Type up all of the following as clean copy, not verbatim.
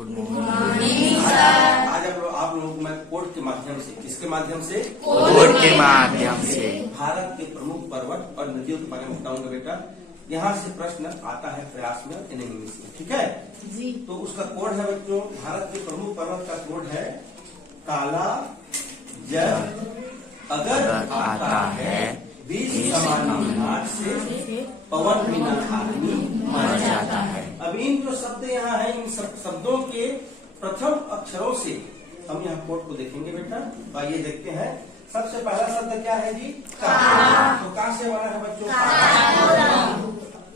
Good morning sir. आज आप लोगों को मैं कोड के माध्यम से, किसके माध्यम से? कोड के माध्यम से भारत के प्रमुख पर्वत और नदियों के बारे में बताऊंगा बेटा। यहाँ से प्रश्न आता है प्रयास में, इंग्लिश में, ठीक है जी। तो उसका कोड है बच्चों, भारत के प्रमुख पर्वत का कोड है काला जब अगर आता है 20 समानी हाथ से पवन बिना आदमी मर जाता है। अब इन जो शब्द यहाँ है, इन शब्दों के प्रथम अक्षरों से हम यहाँ कोड को देखेंगे बेटा। आइए देखते हैं। सबसे पहला शब्द क्या है जी? का। तो का से बना है बच्चों?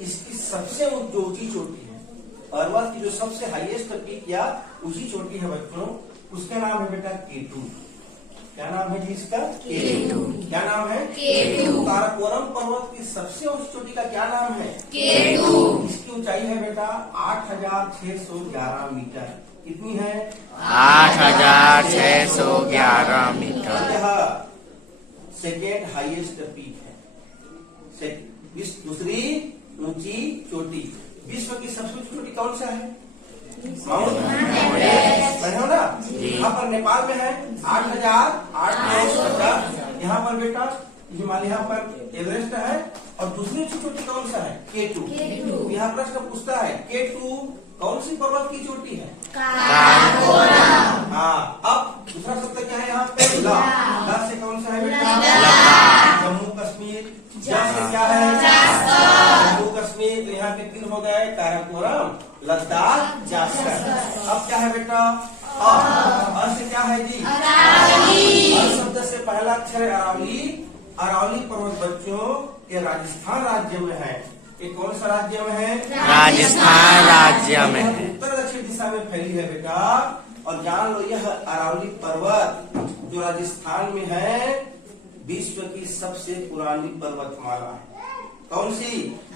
इसकी सबसे जो ऊंची चोटी है, पर्वत की जो सबसे हाईएस्ट पीक या ऊंची चोटी है बच्चों, उसका नाम है बेटा केटू। क्या नाम है जी इसका? केटू। क्या नाम है? केटू। काराकोरम पर्वत की सबसे ऊंची चोटी का क्या नाम है? केटू। इसकी ऊंचाई है बेटा 8,611 मीटर। कितनी है? 8,611 मीटर। यह सेकेंड हाईएस्ट पीक है, दूसरी ऊंची चोटी। विश्व की सबसे ऊंची चोटी कौन सा है? माउंट एवरेस्ट है ना। यहाँ पर नेपाल में है 8,850। यहाँ पर बेटा हिमालय, यहाँ पर एवरेस्ट है। और दूसरी ऊंची चोटी कौन सा है? केटू। यहाँ प्रश्न पूछता है केटू कौन सी पर्वत की चोटी है? हाँ। अब दूसरा शब्द क्या है यहाँ पे? ला। ला से कौन सा है बेटा? जम्मू कश्मीर। जा से क्या है? जम्मू कश्मीर। तो यहाँ के 3 हो गए, काराकोरम, लद्दाख, जासकर। अब क्या है बेटा? अ से क्या है जी? अ शब्द से पहला अक्षर है अरावली। अरावली पर्वत बच्चों ये राजस्थान राज्य में है। ये कौन सा राज्य में है? राजस्थान राज्य में है। उत्तर दक्षिण दिशा में फैली है बेटा। और जान लो यह अरावली पर्वत जो राजस्थान में है, विश्व की सबसे पुरानी पर्वतमाला है। कौन सी?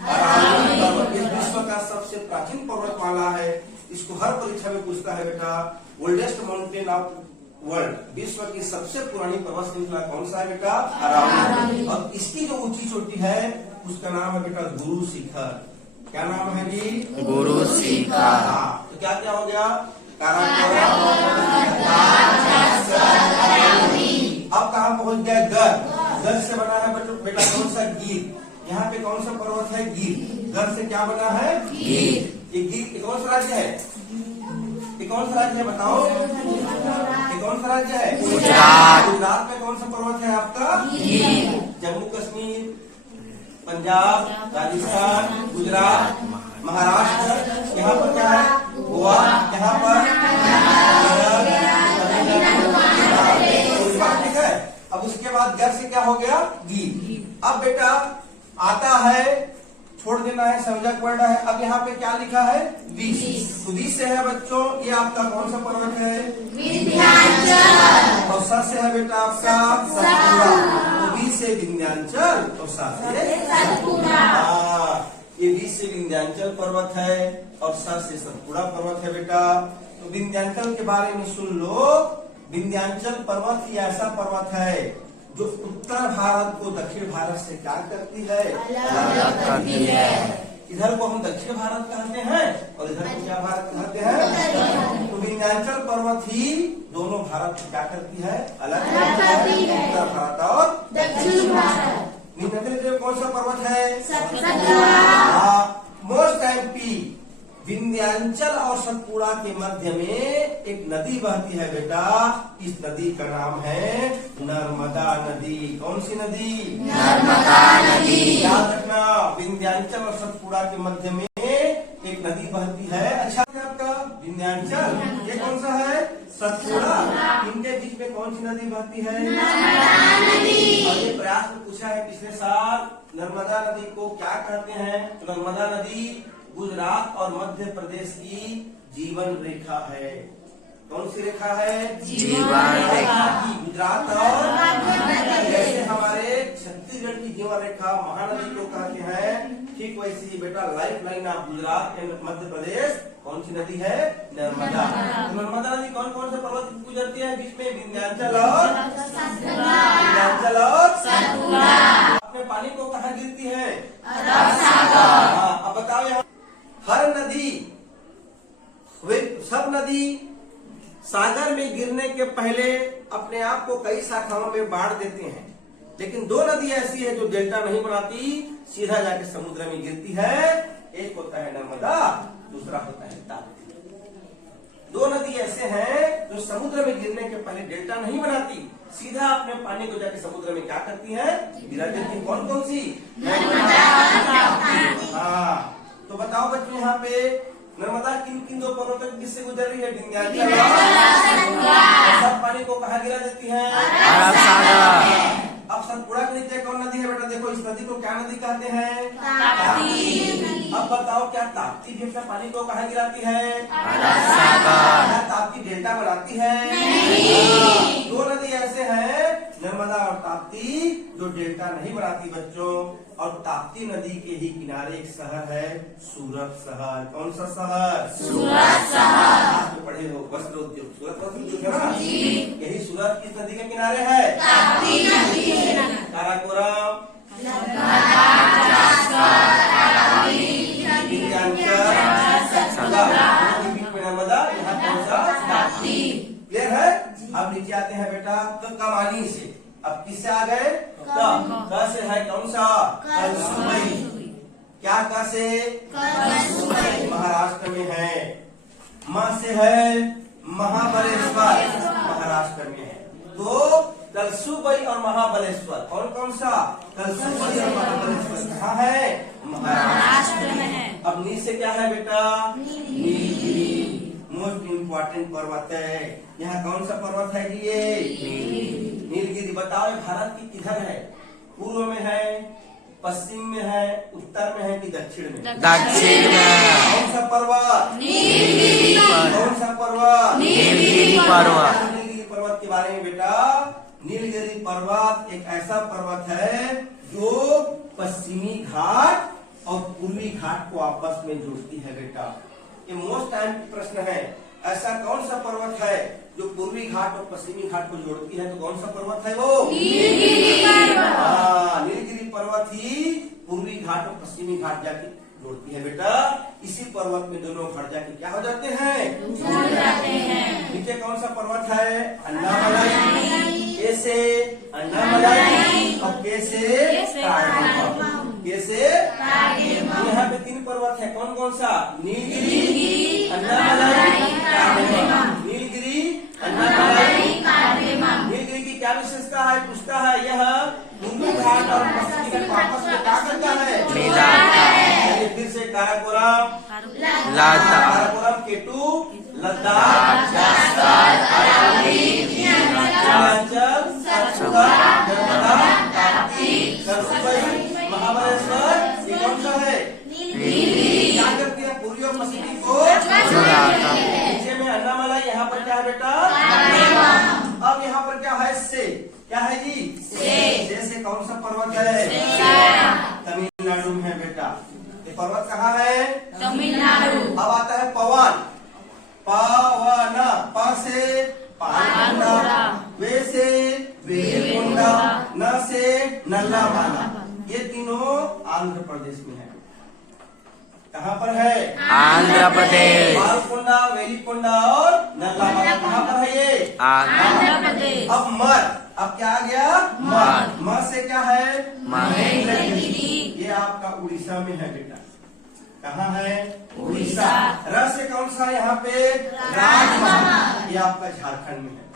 अरावली पर्वत। ये विश्व का सबसे प्राचीन पर्वतमाला है। इसको हर परीक्षा में पूछता है बेटा। ओल्डेस्ट माउंटेन ऑफ वर्ल्ड, विश्व की सबसे पुरानी पर्वत श्रृंखला कौन सा है बेटा? अरावली। और इसकी जो ऊंची चोटी है उसका नाम है बेटा गुरु शिखर। क्या नाम है जी? गुरु शिखर। तो क्या क्या हो गया? अब कहाँ पहुँच गया? गर। गर से बना है बेटा कौन सा? गिर। यहाँ पे कौन सा पर्वत है? गिर। गर से क्या बना है? गिर। ये गिर कौन सा राज्य है? ये कौन सा राज्य है बताओ? ये कौन सा राज्य है? गुजरात। गुजरात में कौन सा पर्वत है आपका? गिर। जम्मू कश्मीर, पंजाब, राजस्थान, गुजरात, महाराष्ट्र, यहाँ पर क्या है? गोवा, यहाँ पर ठीक है। अब उसके बाद गर से क्या हो गया? गिर। अब बेटा आता है, छोड़ देना है, संयोजक वर्ड है। अब यहाँ पे क्या लिखा है? विष। तो विष से है बच्चों ये आपका कौन सा पर्वत है? विंध्याचल। और स से है बेटा आपका सतपुड़ा। तो विष से विंध्याचल और स से सतपुड़ा। ये विष से विंध्याचल पर्वत है और स से सतपुड़ा पर्वत है बेटा। तो विंध्याचल के बारे में सुन लो। विंध्याचल पर्वत ही ऐसा पर्वत है जो उत्तर भारत को दक्षिण भारत से क्या करती है? अलग करती है। इधर को हम दक्षिण भारत कहते हैं और इधर को क्या भारत कहते हैं? तो विंध्याचल पर्वत ही दोनों भारत को क्या करती है? अलग करती है, उत्तर भारत और दक्षिण भारत। विंध्याचल कौन सा पर्वत है? सतपुड़ा। मोस्ट एमपी विंध्याचल और सतपुड़ा के मध्य में एक नदी बहती है बेटा। इस नदी का नाम है नर्मदा नदी। कौन सी नदी? नर्मदा नदी। याद रखना, विंध्याचल और सतपुड़ा के मध्य में एक नदी बहती है। अच्छा है आपका विंध्याचल, ये कौन सा है? सतपुड़ा। इनके बीच में कौन सी नदी बहती है? नर्मदा नदी। और ये प्रयास में पूछा है पिछले साल, नर्मदा नदी को क्या कहते हैं? तो नर्मदा नदी गुजरात और मध्य प्रदेश की जीवन रेखा है। कौन सी रेखा है? जीवन रेखा। गुजरात और जैसे हमारे छत्तीसगढ़ की जीवन रेखा महानदी को कहते हैं, ठीक वैसे ही बेटा life line of Gujarat and Madhya Pradesh कौन सी नदी है? नर्मदा। तो नर्मदा नदी कौन कौन से पर्वत गुजरती है बीच में? विंध्याचल और सतपुड़ा। अपने पानी को कहाँ गिरती है? अब बताओ यहाँ हर नदी वे सब नदी सागर में गिरने के पहले अपने आप को कई शाखाओं में बांट देते हैं, लेकिन दो नदी ऐसी है जो डेल्टा नहीं बनाती, सीधा जाके समुद्र में गिरती है। एक होता है नर्मदा, दूसरा होता है ताप्ती। दो नदी ऐसे हैं जो समुद्र में गिरने के पहले डेल्टा नहीं बनाती, सीधा अपने पानी को जाके समुद्र में क्या करती है, गिरा देती है। कौन कौन सी? हाँ, तो बताओ बच्चों, यहाँ पे नर्मदा किन किन दो पर्वतों किससे गुजर रही है? सब पानी को कहाँ गिरा देती है? अरब सागर। अब सतपुड़ा के नीचे कौन नदी है बेटा? देखो, इस नदी को क्या नदी कहते हैं? ताप्ती। अब बताओ, क्या ताप्ती भी अपने पानी को कहाँ गिराती है? अरब सागर। क्या ताप्ती डेल्टा बनाती है? नहीं। दो नदी ऐसे हैं, नर्मदा और ताप्ती, जो डेल्टा नहीं बनाती बच्चों। और ताप्ती नदी के ही किनारे एक शहर है, सूरत शहर। कौन सा शहर? सूरत शहर। आप तो पढ़े हो, वस्त्र उद्योग। सूरत वस्त्र उद्योग है ना? यही सूरत किस नदी के किनारे है? ताप्ती नदी। काराकोरम, नर्मदा, यहाँ कौन सा? ताप्ती। क्लियर है? अब नीचे आते हैं बेटा तो कमानी से। अब किससे आ गए? क से है कौन सा? कलसुमई। क्या क से? महाराष्ट्र में है। म से है महाबलेश्वर, महाराष्ट्र में है। तो कलसुमई और महाबलेश्वर, कौन कौन सा? कलसुमई और महाबलेश्वर कहाँ है? महाराष्ट्र में है। अब नी से क्या है बेटा? नीलगिरी। मोस्ट इम्पोर्टेंट पर्वत है। यहाँ कौन सा पर्वत है जी? ये नीलगिरी। बताओ, भारत की किधर है? पूर्व में है, पश्चिम में है, उत्तर में है कि दक्षिण में? दक्षिण में। कौन सा पर्वत? नीलगिरी। कौन सा पर्वत? नीलगिरी पर्वत। नीलगिरी पर्वत के बारे में बेटा, नीलगिरी पर्वत एक ऐसा पर्वत है जो पश्चिमी घाट और पूर्वी घाट को आपस में जोड़ती है बेटा। ये मोस्ट टाइम प्रश्न है, ऐसा कौन सा पर्वत है जो पूर्वी घाट और पश्चिमी घाट को जोड़ती है? तो कौन सा पर्वत है वो? नीलगिरी पर्वत। हाँ, नीलगिरी पर्वत ही पूर्वी घाट और पश्चिमी घाट जाके जोड़ती है बेटा। इसी पर्वत में दोनों घाट जाके क्या हो जाते हैं? जुड़ जाते हैं। नीचे कौन सा पर्वत है? अन्नामलाई। कैसे? अन्नामलाई। और कैसे? कैसे? यहाँ पे तीन पर्वत है, कौन कौन सा? नीलगिरी, अन्नामलाई, कामेंग। नीलगिरी, अन्नामलाई, कामेंग। नीलगिरी की क्या विशेषता है? पूछता है। यह पूर्वी घाट और पश्चिमी घाट को आपस में क्या करता है? मिलाता है। फिर से काराकोरम, लद्दाख। काराकोरम, केटू, लद्दाख, अरावली, हिमाचल, सतपुड़ा, नर्मदा, ताप्ती, कलसुमई, महाबलेश्वर। ये कौन सा है? नीलगिरी। क्या करती है? पूर्वी और पश्चिमी को जुड़ाता। नीचे में अन्नामलाई, यहाँ पर क्या है बेटा? अब यहाँ पर क्या है? से। क्या है जी? से कौन सा पर्वत है? तमिलनाडु में है बेटा। ये पर्वत कहाँ है? तमिलनाडु। अब आता है पवन। पवन, प से पालकुंडा, वे से वेलकुंडा, न से नल्लामाला। ये तीनों आंध्र प्रदेश में है। कहाँ पर है? आंध्र प्रदेश। पालकुंडा, वेलिकुंडा और नल्लामाला कहाँ पर है? ये आंध्र प्रदेश। अब मर, अब क्या आ गया? मर। म से क्या है? महेंद्रगिरी। ये आपका उड़ीसा में है बेटा। कहाँ है? उड़ीसा। र से कौन सा? यहाँ पे राजमहल। ये आपका झारखंड में है।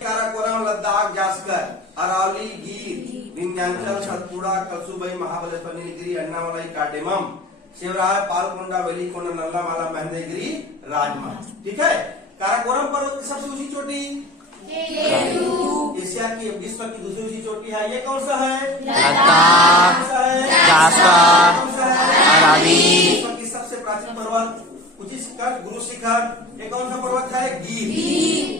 काराकोरम, लद्दाख, जास्कर, अरावली, गिर, विंध्याचल, सतपुड़ा, कलसुमई, महाबलेश्वर, नीलगिरी, अन्नामलाई, काटेमम, शिवराय, पालकुंडा, वेलिकोंडा, नल्लामाला, महेंद्रगिरी, राजमहल। ठीक है। काराकोरम पर्वत की सबसे ऊंची चोटी एशिया की, विश्व की दूसरी ऊंची चोटी है। ये कौन सा है? लद्दाख, कौन सा है? जास्कर, कौन सा है? अरावली। विश्व की सबसे प्राचीन पर्वत ऊंची शिखर गुरु शिखर। ये कौन सा पर्वत है? गिर।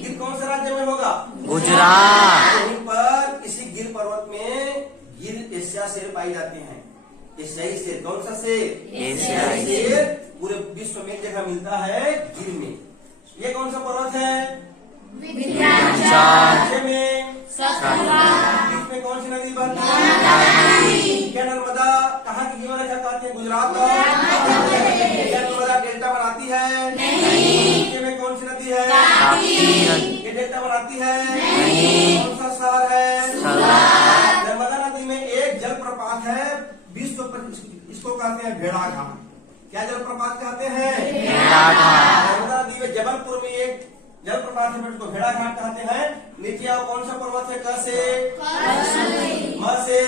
गिर कौन सा राज्य में होगा? गुजरात। यहीं पर इसी गिर पर्वत में गिर एशिया शेर पाई जाते हैं। एशियाई शेर। कौन सा शेर? एशियाई शेर पूरे विश्व में जगह मिलता है गिर में। ये कौन सा पर्वत है? विंध्याचल। राज्य में सतपुड़ा। इसमें कौन सी नदी बहती है? क्या नर्मदा कहाँ की जीवन रेखा कहते हैं? गुजरात और क्या नर्मदा डेल्टा बनाती है नहीं। में कौन सी नदी है? ताप्ती नदी। ये डेल्टा बनाती है नहीं। कौन सा शहर है? सूरत। नर्मदा नदी में एक जलप्रपात है, इसको कहते हैं भेड़ाघाट। क्या जलप्रपात कहते हैं? भेड़ाघाट। नर्मदा नदी में जबलपुर में एक जलप्रपात है, उसको भेड़ाघाट कहते हैं। नीचे आओ, कौन सा पर्वत है? क से म से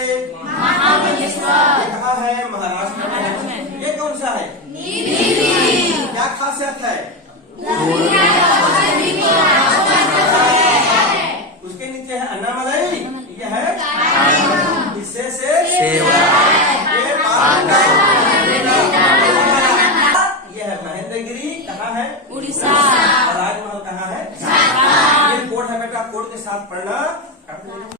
ये कहाँ है? महाराष्ट्र में। ये कौन सा है? क्या खासियत है? उसके नीचे है अन्नामलई, ये है इससे सेवा। ये